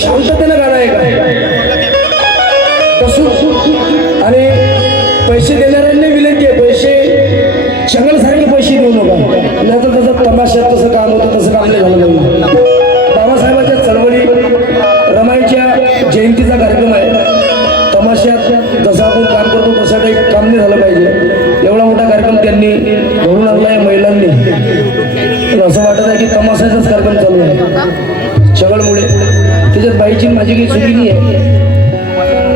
शांततेनं गाणं आहे का तसं. आणि पैसे देणाऱ्यांनी विनंती आहे, पैसे चंगलसारखे पैसे देऊ नका, नाही तर तसं तमाशात तसं काम होतं तसं काम नाही झालं पाहिजे. बाबासाहेबांच्या चळवळी रमाईच्या जयंतीचा कार्यक्रम आहे, तमाशात जसं आपण काम करतो तसं काही काम नाही झालं पाहिजे. एवढा मोठा कार्यक्रम त्यांनी घडून आणला आहे महिलांनी. असं वाटत आहे की तमाशाचाच कार्यक्रम चालू आहे चगळमुळे. त्याच्यात बाईची माझी काही चुकी नाही आहे,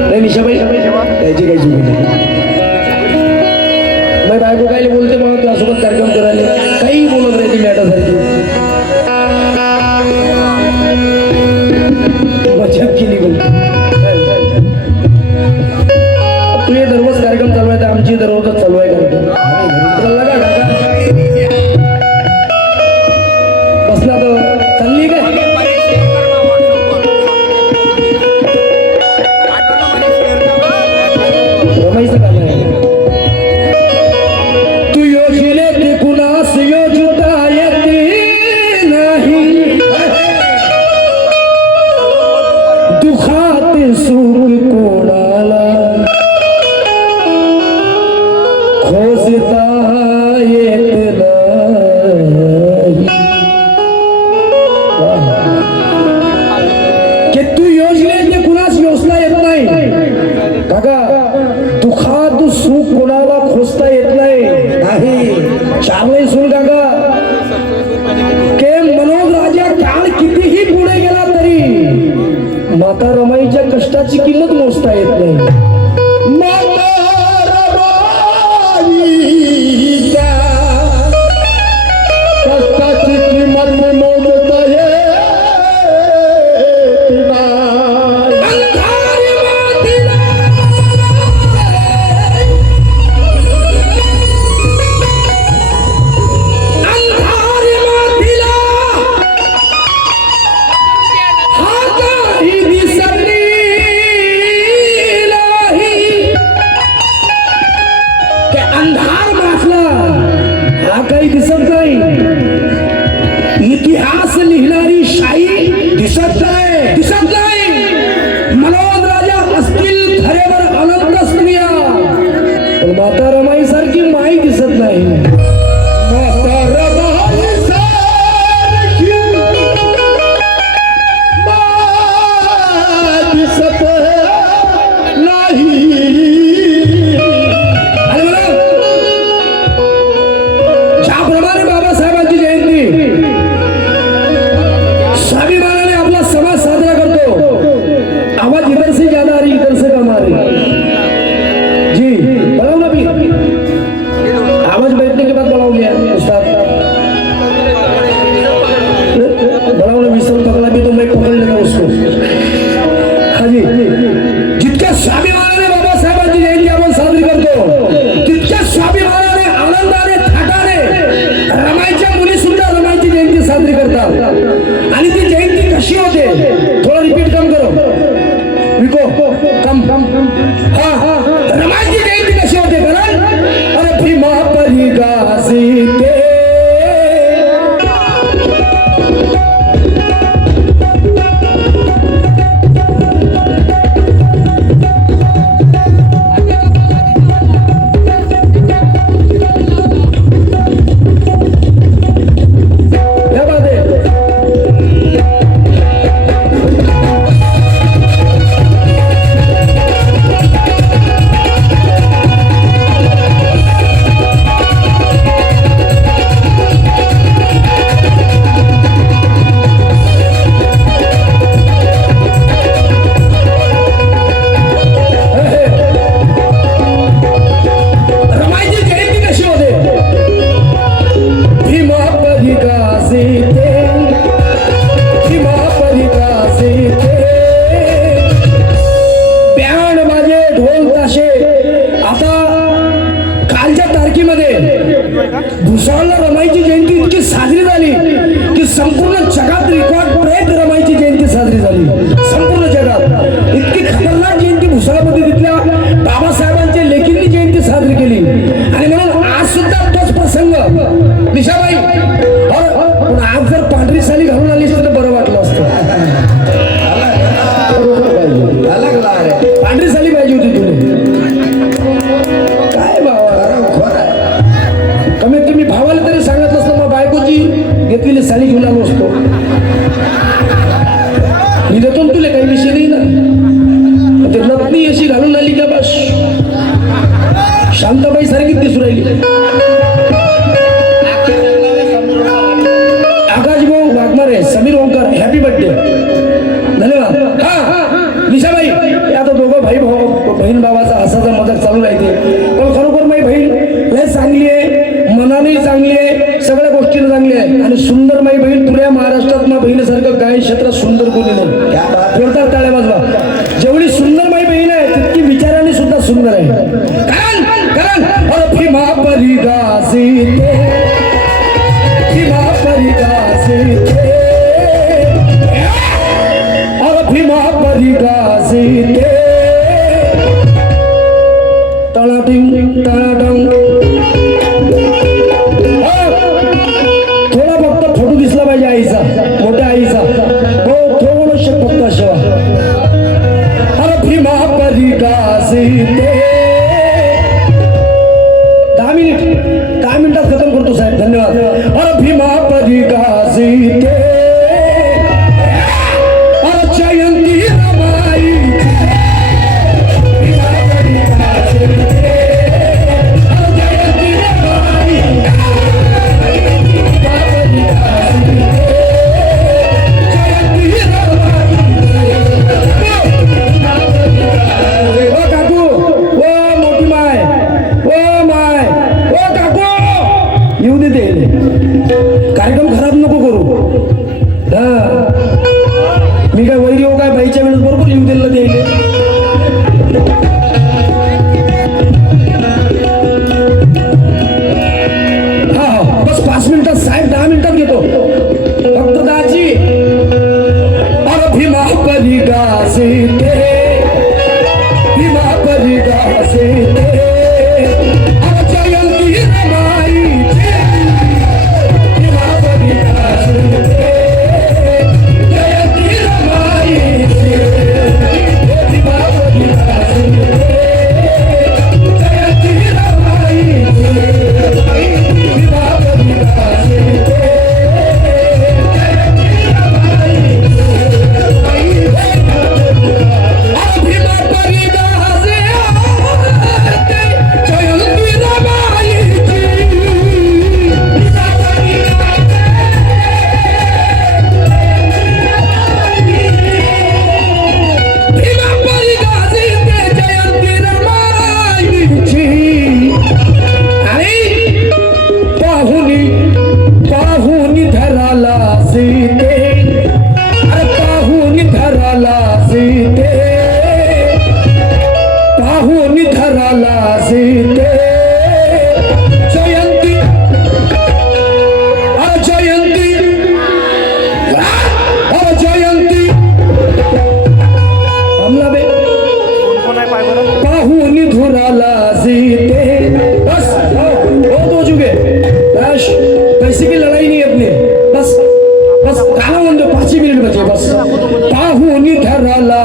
नाही निशाबाई त्याची काही चुकी नाही. बाई बायको काय बोलते बाबा तुझ्यासोबत कार्यक्रम करायला, काही बोलत नाही ती मॅटासारखी. मजाक केली बोलते. तू हे दररोज कार्यक्रम चालू आहे तर आमची दररोजच चालू आहे कार्यक्रम. बसला तर चालली काय रमाईचं काम आहे. तू योजले ते कुणास योजता येते नाही, दुखात सुख कोणाला खोजता येत नाही. की तू योजले ते कुणास योजना येत नाही काका, दुखात सुख कोणाला खोजता येत नाही. चांगले सुन काका के मनोज राजा काळ कितीही पुढे गेला तरी माता रमाईच्या कष्टाची किंमत मोजता येत नाही. कष्टाची किंमत मोजता येत इतिहास लिहिणारी शाही दिसत नाही. मनोज राजा असतील खरेवर अनंत स्त्रिया, पण माता रमाई सारखी माई दिसत नाही. माता रमाई सारखी माई दिसत नाही. ज्याप्रमाणे बाबासाहेबांची जयंती स्वाभिमानाने आपला समाज साजरा करतो, आवाज इधर से ज्यादा आ रही इधर से कम आ रही जी. बढ़ाओ ना भी आवाज, बैठने के बाद बढ़ाओ लिया उस्ताद, बढ़ाओ ना. विसल पकड़ा भी तो मैं पकड़ लेगा उसको. हाँ जी, जितक्या स्वाभिमानाने बाबासाहेबांची जयंती आपण साजरी करतो तितक्या स्वाभिमानाने आनंदाने थाटाने रमाईच्या मुली सुद्धा रमाईची जयंती साजरी करतात. आणि ती जयंती कशी होते थोडं रिपीट कम करो विको कम. हा रमाईची जयंती कशी होते कारण अरे भीमा परिगासी ते सुजाबाई सारखीच दिसू राहिली आकाश भाऊ वाघमारे समीर ओंकार हॅपी बर्थडे धन्यवाद हा निशाबाई आता दोघं भाई भाऊ बहीण भावाचा असाचा मदत चालू राहते पण खरोखर माझी बहीण लय चांगली आहे मनाने चांगली आहे सगळ्या गोष्टीने चांगली आहे आणि सुंदर माझी बहीण पुऱ्या महाराष्ट्रात माझ्या बहिणीसारखं गायन क्षेत्रात सुंदर कोणी नाही जोरदार टाळ्या वाजवा जेवढी सुंदर माझी बहीण आहे तितकी विचाराने सुद्धा सुंदर आहे कारण भीमा परिगासी भीमा परिगासी भीमा परिगासी तळाटिंग तळाटंग थोडा फक्त फोटो दिसला पाहिजे आईचा मोठ्या आईचा हो थोडस फक्त शेवा अरे भीमा परिगासी 10 मिनिटात खतम करतो साहेब धन्यवाद अरे भीमा परिगासी अरे जयंती रमाई भीमा परिगासी जयंती रमाई येऊ दे कार्यक्रम खराब नको करू मी काय वैरी हो काय बाईच्या वेळेस बरोबर येऊ दिलं ते हा बस 5 मिनिटात साहेब 10 मिनिटात घेतो फक्त दाजी भीमा परिगासी भीमा परिगासी पैसे की लड़ाई नहीं अपने बस गाना 5 मिनट बचे बस पाहुनी धराला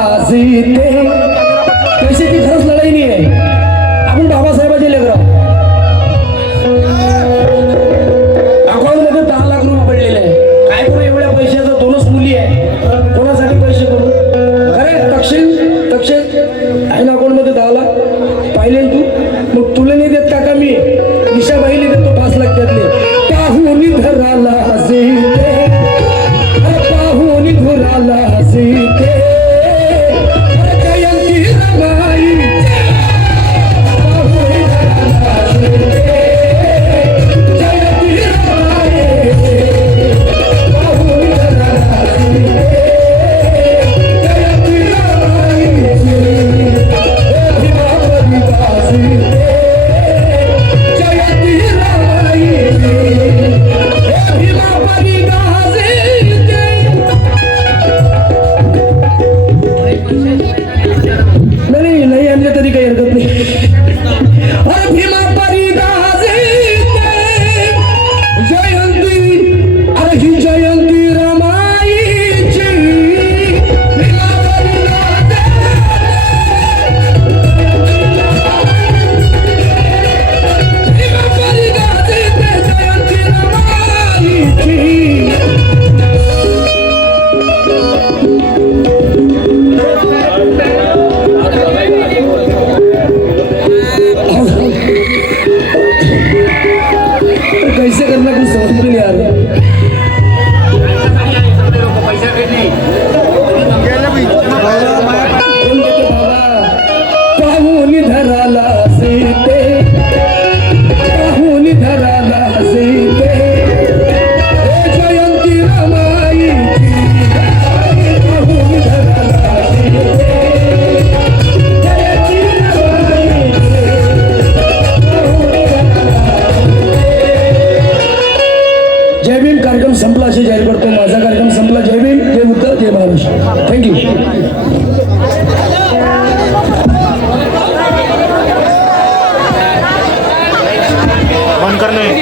करणे